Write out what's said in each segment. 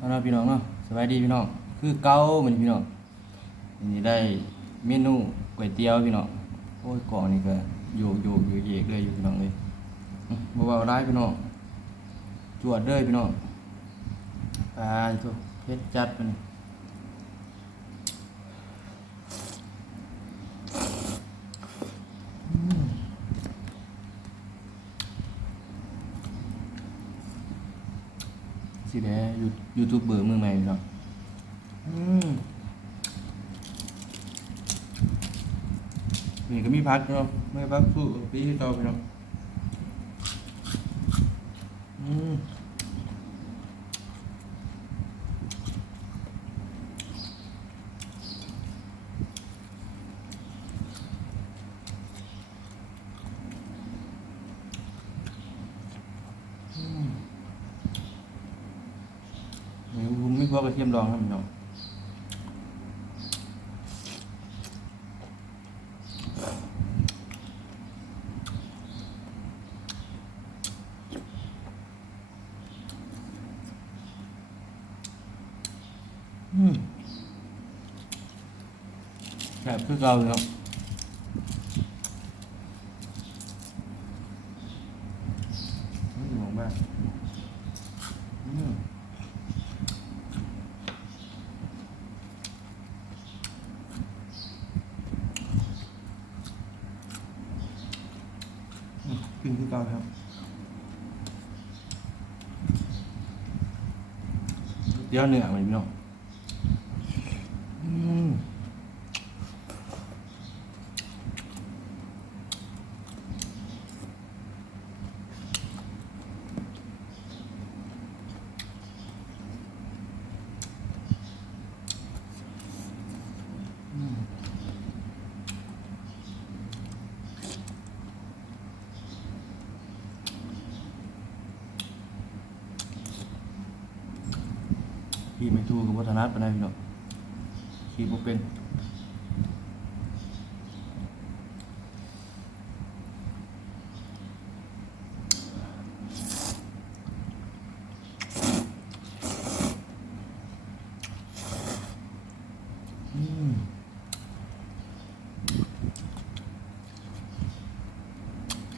เอาล่ะพี่น้องเนาะสบายดีพี่น้องคือเก่าเหมือนพี่น้องนี่ได้เมนูก๋วยเตี๋ยวพี่น้องโอ้ยก่อนนี่ก็อยู่เยกเลยอยู่พี่น้องเลยบ่เว้าร้ายพี่น้องจวดเลยพี่น้องตายทุกเผ็ดจัดมันสิแด้ยูทูบเบอร์มือใหม่พี่น้องอืมนี่ก็มีพักเนาะไม่พักสู้ปีที่เก่าพี่น้องอืมนี่ผมมีพวกกระเทียมดองครับพี่น้องอืมแบบคือเก่าพี่น้องหอมมากอืมกินคือเก่าครับเดี๋ยวเนื้อมันพี่น้องอืมขี่ไม่ถูกกับวัฒนธรรมปานใดพี่น้องขี่บ่เป็นอืม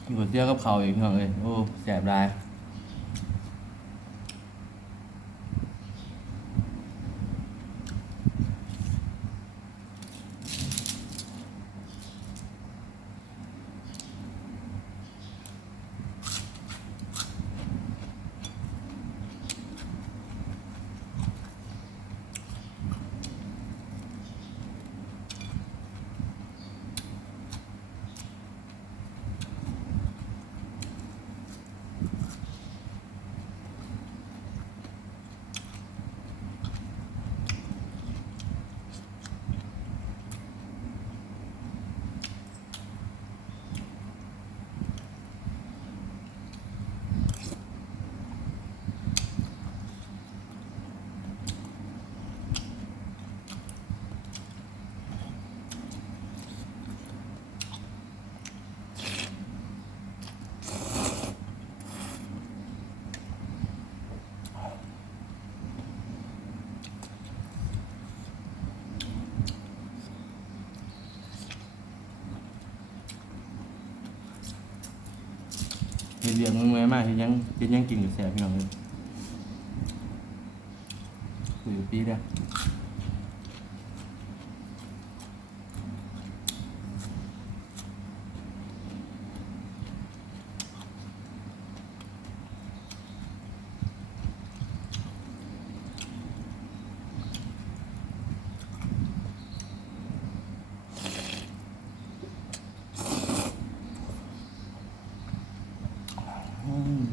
กินก๋วยเตี๋ยวกับข้าวอีกพี่น้องเอ้ยโอ้แซ่บหลายเฮ็ดเรียงมึงไว้มาเฮ็ดหยังกินก็แซ่บพี่น้องเอ้ยคุยกับพี่เด้ออืม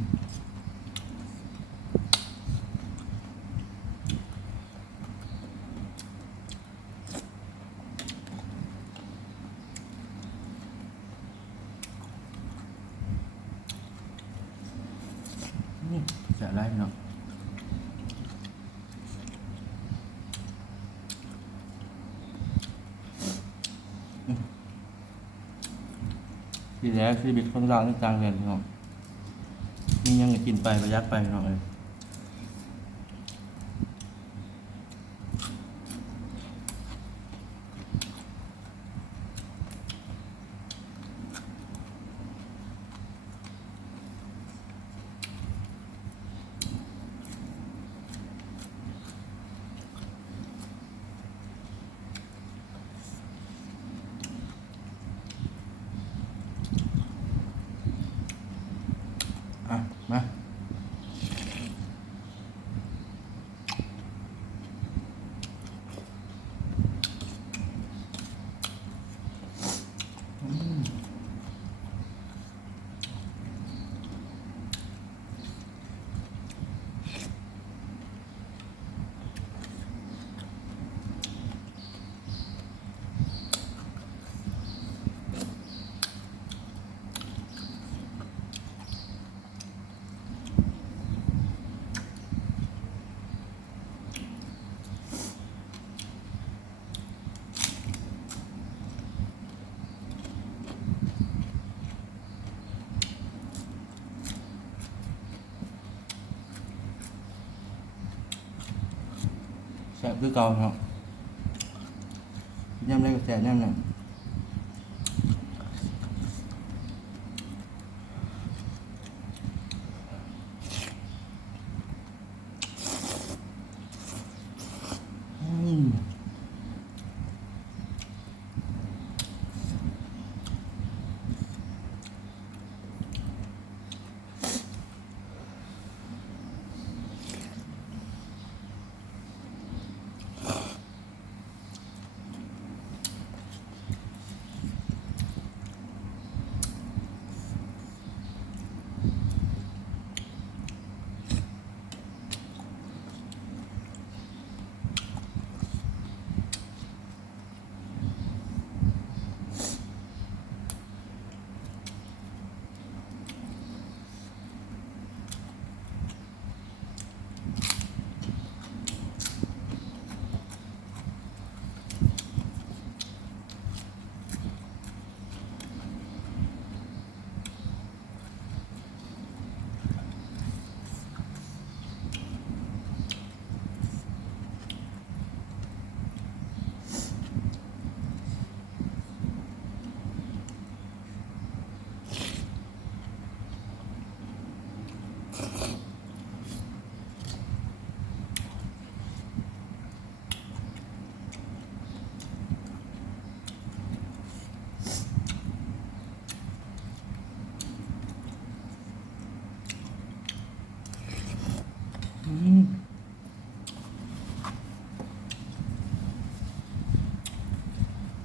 แซ่บหลายพี่น้องที่แท้ชีวิตคนเราในต่างแดนพี่น้องมีหยังก็กินไปประหยัดไปพี่น้องเอ้ย แซ่บคือเก่าเนาะยำได้ก็แซ่บยำนั่น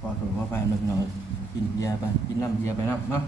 พอถูกว่าไปมันหน่อยกินเบียร์ไปกินน้ำเบียร์ไปนะเนาะ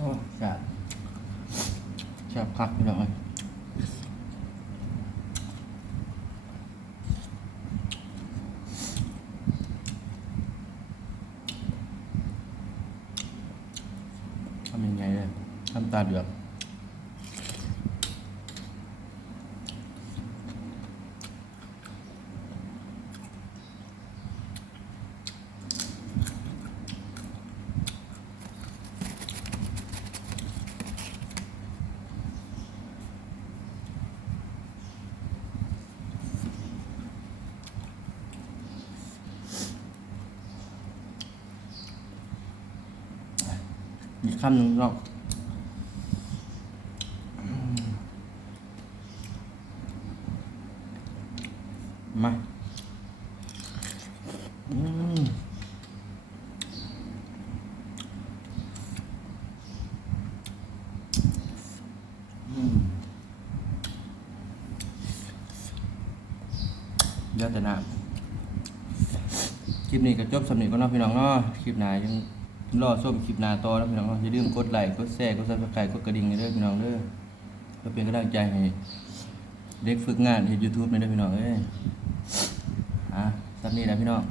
โอ้แซ่บแซ่บคักพี่น้องเอ้ยทำยังไงเลยทำตาเดือดอีกคำหนึ่งเนาะมาอืมอืมเดี๋ยวแต่น้ำคลิปนี้ก็จบสำเร็จก็เนาะพี่น้องเนาะคลิปหน้ายังรอส้มคลิปหน้าต่อนะพี่น้องเนาะอย่าลืมกดไลค์กดแชร์กดซับสไครต์กดกระดิ่งให้ด้วยพี่น้องเด้อเพื่อเป็นกำลังใจให้เด็กฝึกงานที่ YouTube นี่ด้วยพี่น้องเอ้ยสัปนี้แหละพี่น้อง